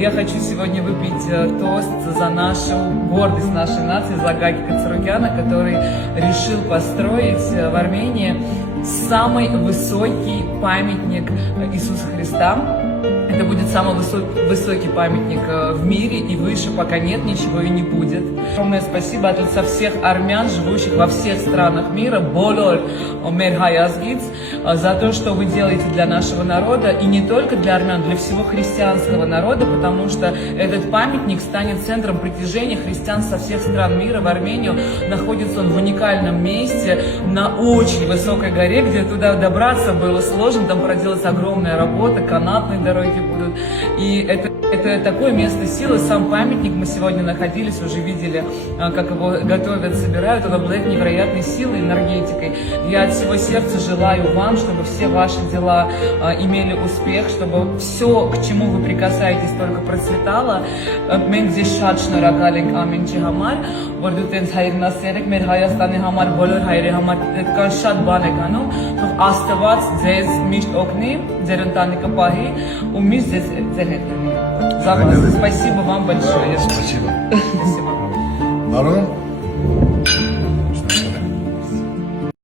Я хочу сегодня выпить тост за нашу гордость нашей нации, за Гаги Кацарукяна, который решил построить в Армении самый высокий памятник Иисуса Христа. Это будет самый высокий памятник в мире, и выше пока нет ничего и не будет. Огромное спасибо от лица всех армян, живущих во всех странах мира, Болор Омер Хаязгиц, за то, что вы делаете для нашего народа, и не только для армян, для всего христианского народа, потому что этот памятник станет центром притяжения христиан со всех стран мира в Армению. Находится он в уникальном месте, на очень высокой горе, где туда добраться было сложно, там проделать огромная работа, канатные дороги будут, и это такое место силы. Сам памятник, мы сегодня находились, уже видели, как его готовят, собирают, он обладает невероятной силой, энергетикой. Я от всего сердца желаю вам, чтобы все ваши дела имели успех, чтобы все, к чему вы прикасаетесь, только процветало. Մենք ձեզ շատ շնորհակալ ենք ամեն ինչի համար, որ դու տենց հայրենասեր եք, մեր Հայաստանի համար, բոլոր հայրերի համար կան շատ բան եք անում, թող Աստված ձեզ միշտ օգնի, ձեր ընտանիքը պահի ու միշտ ձեր հետ լինի։ Спасибо вам большое. Спасибо. Спасибо. Народ.